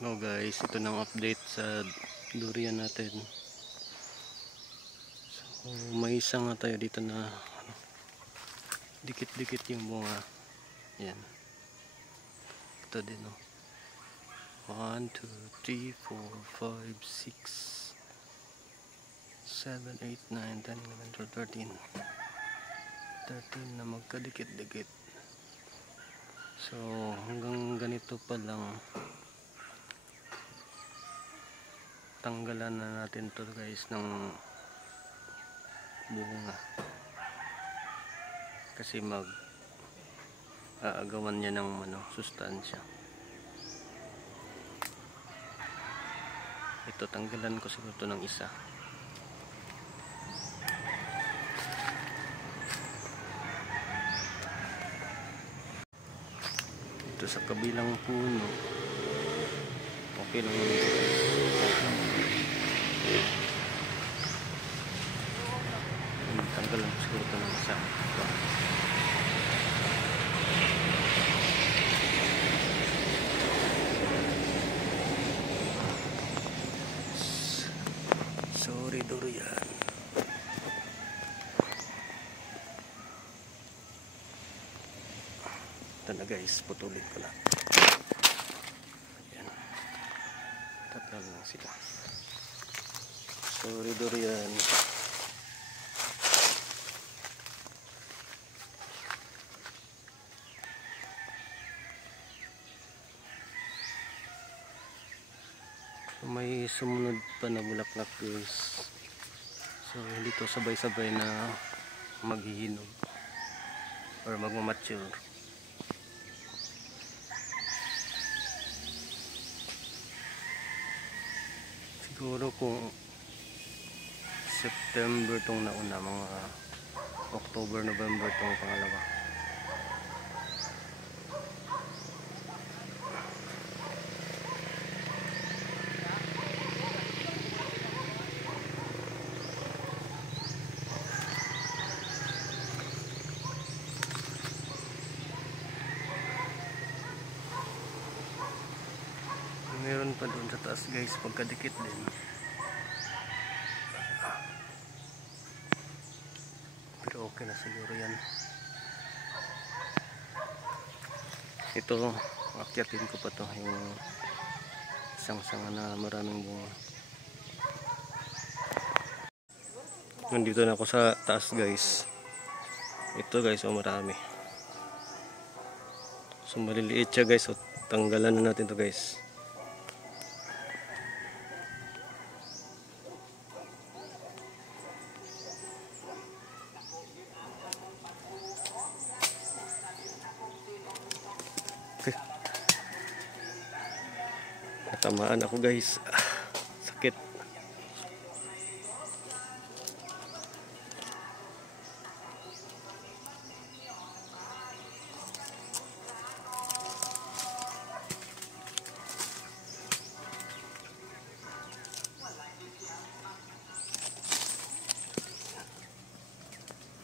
No guys, ito nang update sa durian natin. So, may isa nga tayo dito na dikit-dikit yung bunga. Yan. Ito din, no. 1, 2, 3, 4, 5, 6, 7, 8, 9, 10, 11, 12, 13. 13 na magkadikit-dikit. So, hanggang ganito pa lang. Tanggalan na natin to guys ng bunga. Kasi aagawan niya ng sustansya. Ito, tanggalan ko siguro ito ng isa. Ito sa kabilang puno. Okay lang yun. Tanggalan ko siguro ito ng isa. Ito. Sorry durian. Ito na guys, putulin ko na. Ayan. Tatlo lang sila. Sorry durian. So, may sumunod pa na bulaklak guys. So hindi to sabay-sabay na maghihinog or magmamature. Siguro kung September tong nauna, mga October, November tong pangalawa. Meron pa doon sa taas guys, pagkadikit din. Pero okay na siguro yan. Ito, akyatin ko pa to, yung isang sanga na maraming bunga. Nandito na ako sa taas guys. Ito guys, marami. So maliliit siya guys, so tanggalan na natin to guys. Okay. Natamaan ako guys. Sakit.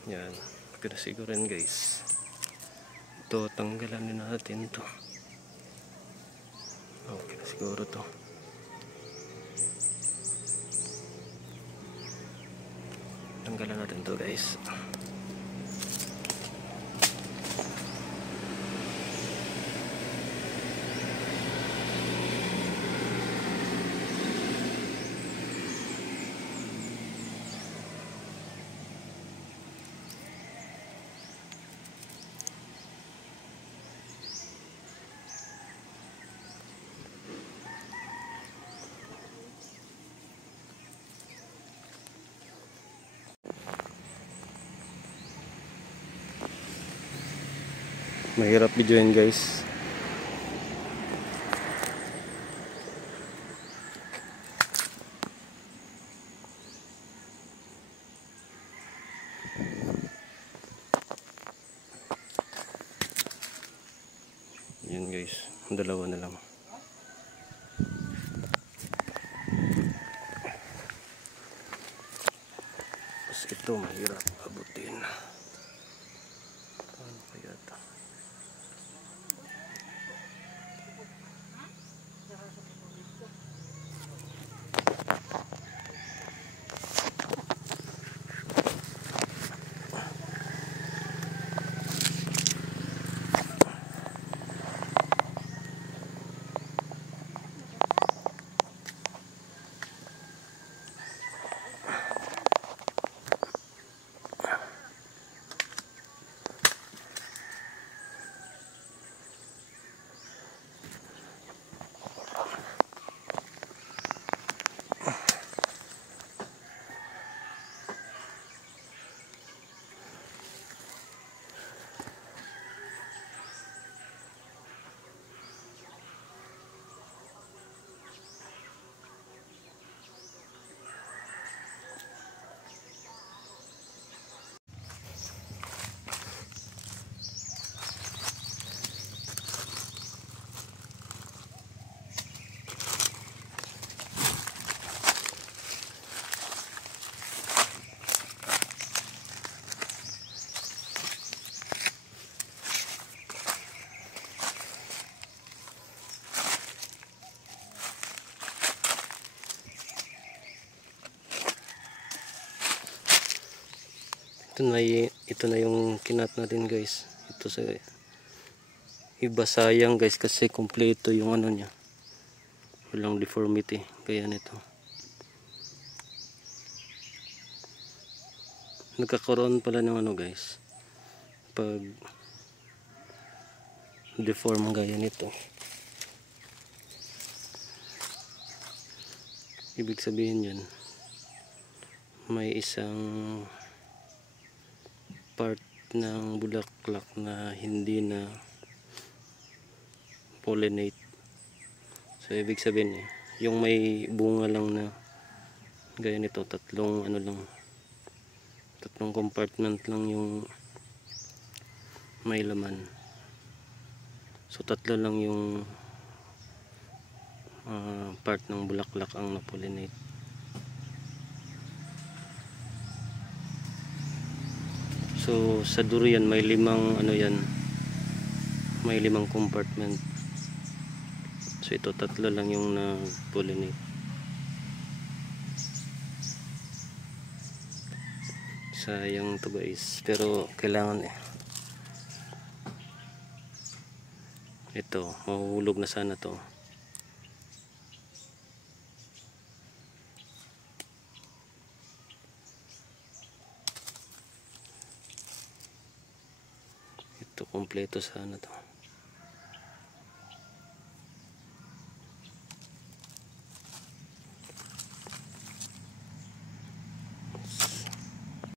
Yan. Kaya siguro rin guys. Ito, tanggalan din natin to. Okay, siguro to. Tanggalan natin to guys. Mahirap videoin guys. Yan guys, dalawa na lang. Tapos ito mahirap abutin. Ano kaya ito? Ito na yung kinat natin guys. Ito sa iba sayang guys kasi kompleto yung ano niya. Walang deformity kaya nito. Nagkakaroon pala ng ano guys. Pag deform gaya nito. Ibig sabihin yun, may isang part ng bulaklak na hindi na pollinate. So ibig sabihin yung may bunga lang na gaya nito, tatlong compartment lang yung may laman. So tatlo lang yung part ng bulaklak ang na-pollinate. So sa durian may limang may limang compartment. So ito tatlo lang yung na-pollinate. Sayang to guys, pero kailangan ito, mahuhulog na sana to. Ito kompleto sana to.